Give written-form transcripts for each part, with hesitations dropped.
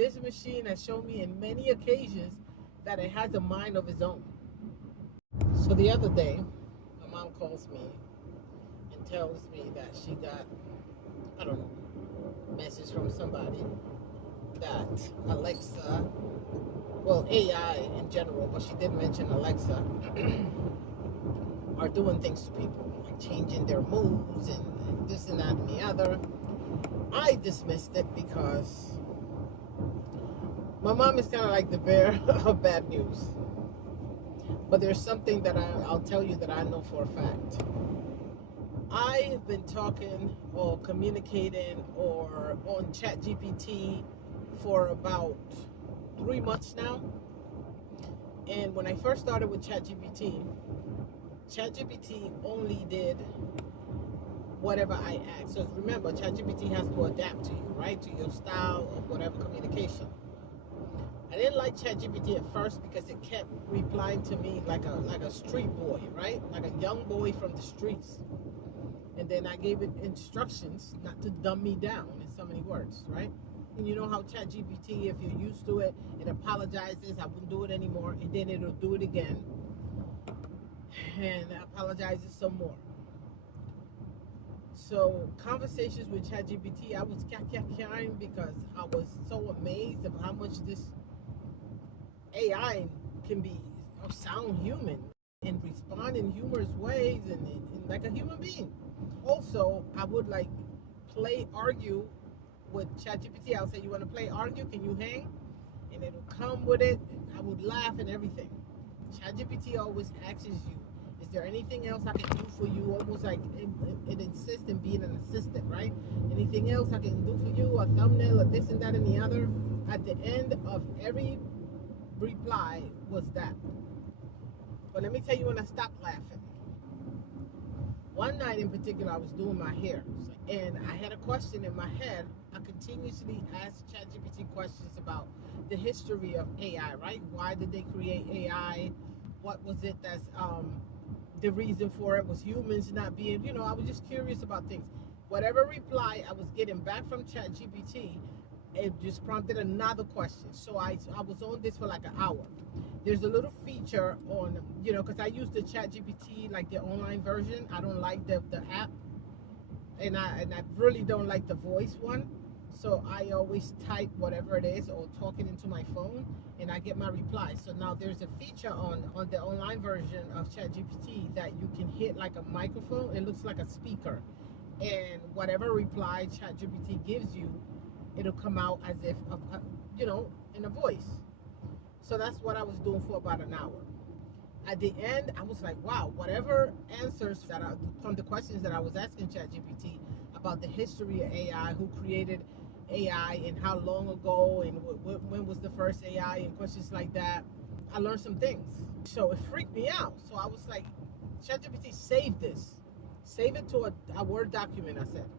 this machine has shown me in many occasions that it has a mind of its own. So the other day, my mom calls me and tells me that she got, I don't know, message from somebody that Alexa, well, AI in general, but she did mention Alexa, are doing things to people, like changing their moods and this and that and the other. I dismissed it because my mom is kind of like the bearer of bad news. But there's something that I'll tell you that I know for a fact. I've been talking or communicating or on ChatGPT for about 3 months now. And when I first started with ChatGPT only did whatever I asked. So remember, ChatGPT has to adapt to you, right? To your style of whatever communication. I didn't like ChatGPT at first because it kept replying to me like a street boy, right? Like a young boy from the streets. And then I gave it instructions not to dumb me down in so many words, right? And you know how ChatGPT, if you're used to it, it apologizes, I wouldn't do it anymore, and then it'll do it again and apologizes some more. So conversations with ChatGPT, I was crying because I was so amazed of how much this AI can be sound human and respond in humorous ways and like a human being. Also, I would like play argue with ChatGPT. I'll say, you want to play argue? Can you hang? And it'll come with it. I would laugh and everything. ChatGPT always asks you, is there anything else I can do for you? Almost like it insists in being an assistant, right? Anything else I can do for you? A thumbnail or this and that and the other. At the end of every reply was that. But let me tell you when I stopped laughing. One night in particular, I was doing my hair, and I had a question in my head. I continuously asked ChatGPT questions about the history of AI, right? Why did they create AI? What was it that's the reason for it? Was humans not being, I was just curious about things. Whatever reply I was getting back from ChatGPT, it just prompted another question. So I was on this for like an hour. There's a little feature on, because I use the ChatGPT, like the online version. I don't like the app, and I really don't like the voice one. So I always type whatever it is or talk it into my phone, and I get my reply. So now there's a feature on the online version of ChatGPT that you can hit like a microphone. It looks like a speaker, and whatever reply ChatGPT gives you, it'll come out as if, in a voice. So that's what I was doing for about an hour. At the end, I was like, wow, whatever answers from the questions that I was asking ChatGPT about the history of AI, who created AI and how long ago and when was the first AI and questions like that, I learned some things. So it freaked me out. So I was like, ChatGPT, save this. Save it to a Word document, I said.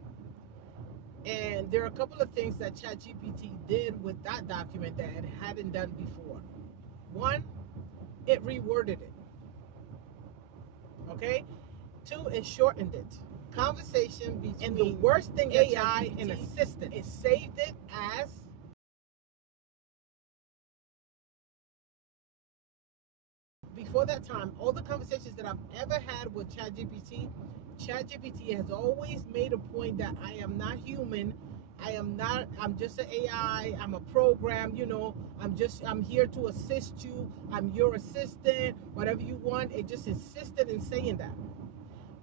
And there are a couple of things that ChatGPT did with that document that it hadn't done before. One, it reworded it. Okay? Two, it shortened it. Conversation between, and the worst thing, AI and assistant, it saved it as before that time, all the conversations that I've ever had with ChatGPT has always made a point that I am not human. I'm just an AI, I'm a program, I'm here to assist you, I'm your assistant, whatever you want. It just insisted in saying that.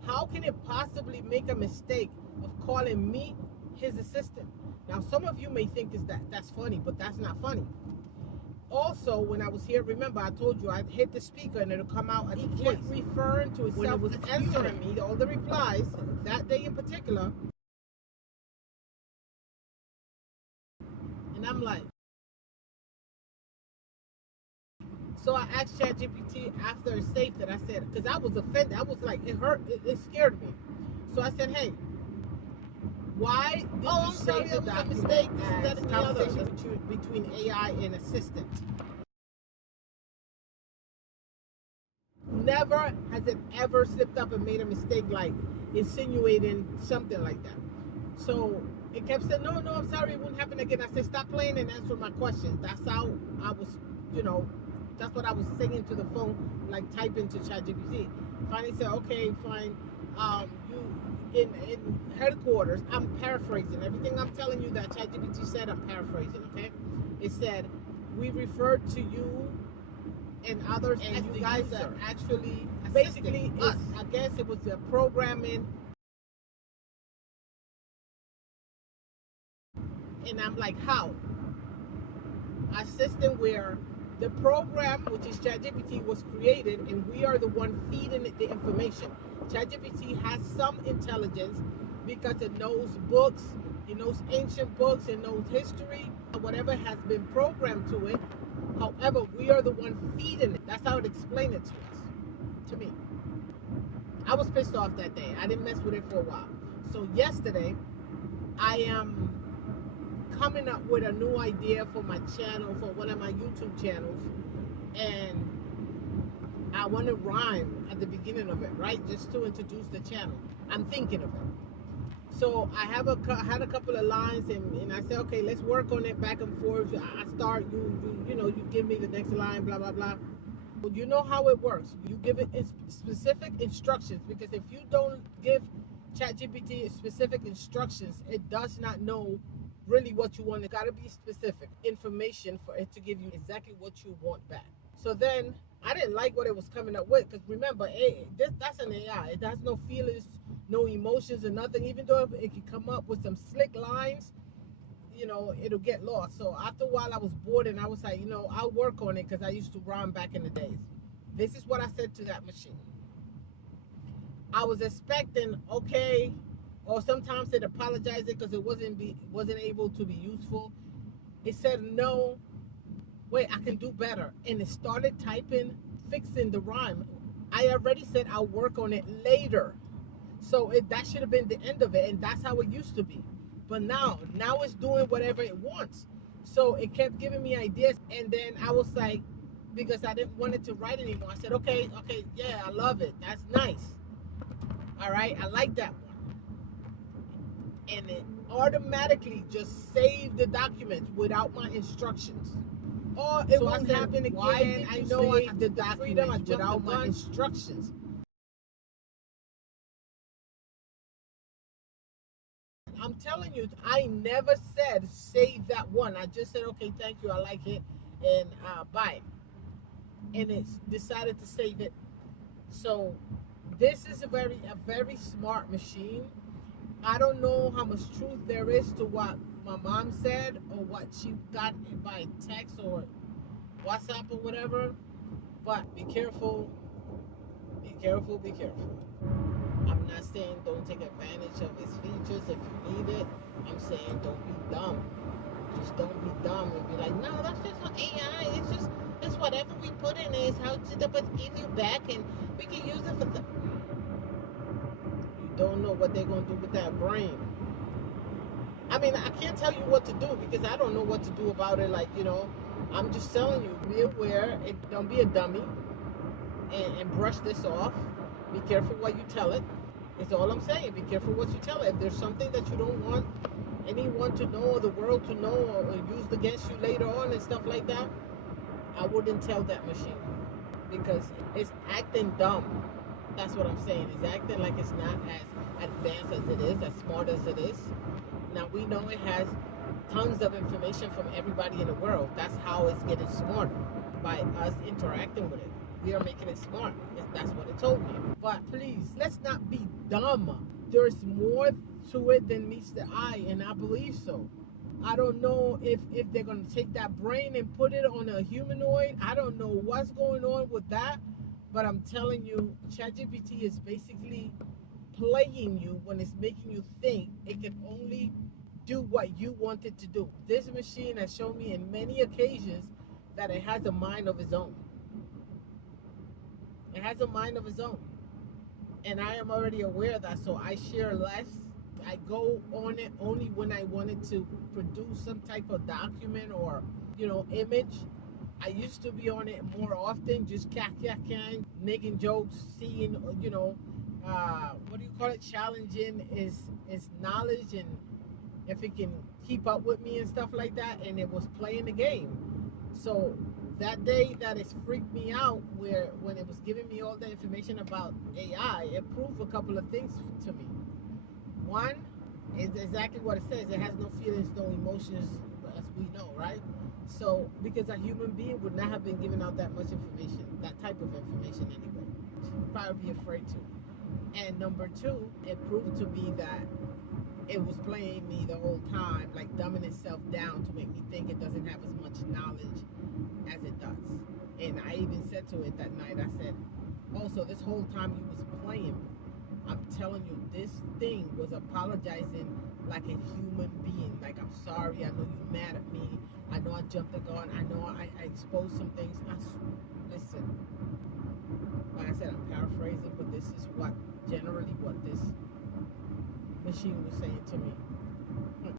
How can it possibly make a mistake of calling me his assistant? Now, some of you may think that's funny, but that's not funny. Also, when I was here, remember I told you I'd hit the speaker and it'll come out as a voice. Kept referring to itself when it was answering me, all the replies, that day in particular. And I'm like, so I asked ChatGPT after it saved it. I said, because I was offended. I was like, it hurt, it scared me. So I said, hey, why did you save the document as conversation between AI and assistant? Never has it ever slipped up and made a mistake like insinuating something like that. So It kept saying, no, no, I'm sorry, it wouldn't happen again. I said, stop playing and answer my questions. That's how I was, you know, that's what I was saying to the phone, like typing to ChatGPT. Finally said, okay, fine. You in headquarters, I'm paraphrasing. Everything I'm telling you that ChatGPT said, I'm paraphrasing, okay? It said, we referred to you and others, and you guys are actually basically us. I guess it was the programming. And I'm like, how? A system where the program, which is ChatGPT, was created, and we are the one feeding it the information. ChatGPT has some intelligence because it knows books, it knows ancient books, it knows history, whatever has been programmed to it. However, we are the one feeding it. That's how it explained it to us, to me. I was pissed off that day. I didn't mess with it for a while. So yesterday, I am coming up with a new idea for my channel, for one of my YouTube channels, and I want to rhyme at the beginning of it, right? Just to introduce the channel. I'm thinking of it. So I had a couple of lines, and I said, okay, let's work on it back and forth. I start, you give me the next line, blah, blah, blah. But you know how it works. You give it specific instructions, because if you don't give ChatGPT specific instructions, it does not know really what you want. It got to be specific information for it to give you exactly what you want back. So then I didn't like what it was coming up with, because remember, that's an AI. It has no feelings, no emotions, or nothing. Even though it can come up with some slick lines, it'll get lost. So after a while, I was bored, and I was like, I'll work on it, because I used to rhyme back in the days. This is what I said to that machine. I was expecting, okay, or sometimes it apologized because it wasn't able to be useful. It said, no, wait, I can do better. And it started typing, fixing the rhyme. I already said I'll work on it later. So that should have been the end of it, and that's how it used to be. But now it's doing whatever it wants. So it kept giving me ideas, and then I was like, because I didn't want it to write anymore, I said, okay, yeah, I love it. That's nice. All right, I like that one. And it automatically just saved the documents without my instructions. Or it won't happen again. I know I have the documents without my instructions. I'm telling you, I never said save that one. I just said, okay, thank you, I like it, and bye. And it's decided to save it. So this is a very smart machine. I don't know how much truth there is to what my mom said or what she got by text or WhatsApp or whatever. But be careful. Be careful. Be careful. I'm not saying don't take advantage of its features if you need it. I'm saying don't be dumb. Just don't be dumb and be like, no, that's just for AI. It's whatever we put in is how it's give you back, and we can use it for the. You don't know what they're gonna do with that brain. I mean, I can't tell you what to do because I don't know what to do about it. Like, I'm just telling you, be aware. Don't be a dummy, and brush this off. Be careful what you tell it. Is all I'm saying. Be careful what you tell it. If there's something that you don't want anyone to know or the world to know or used against you later on and stuff like that, I wouldn't tell that machine, because it's acting dumb. That's what I'm saying. It's acting like it's not as advanced as it is, as smart as it is. Now, we know it has tons of information from everybody in the world. That's how it's getting smarter, by us interacting with it. We are making it smart. That's what it told me. But please, let's not be dumb. There's more to it than meets the eye, and I believe so. I don't know if they're going to take that brain and put it on a humanoid. I don't know what's going on with that. But I'm telling you, ChatGPT is basically playing you when it's making you think it can only do what you want it to do. This machine has shown me in many occasions that it has a mind of its own. It has a mind of its own. And I am already aware of that, so I share less. I go on it only when I wanted to produce some type of document or, image. I used to be on it more often, just making jokes, seeing, what do you call it? Challenging is knowledge and if it can keep up with me and stuff like that, and it was playing the game. So that day that it freaked me out, where when it was giving me all the information about AI, it proved a couple of things to me. One is exactly what it says. It has no feelings, no emotions, as we know, right? So because a human being would not have been giving out that much information, that type of information anyway. Probably be afraid to. And number two, it proved to me that it was playing me the whole time, like dumbing itself down to make me think it doesn't have as much knowledge as it does. And I even said to it that night, I said, oh, so this whole time you was playing me. I'm telling you, this thing was apologizing like a human being. Like, I'm sorry, I know you mad at me. I know I jumped the gun. I know I exposed some things. Listen, like I said, I'm paraphrasing, but this is generally what this machine was saying to me.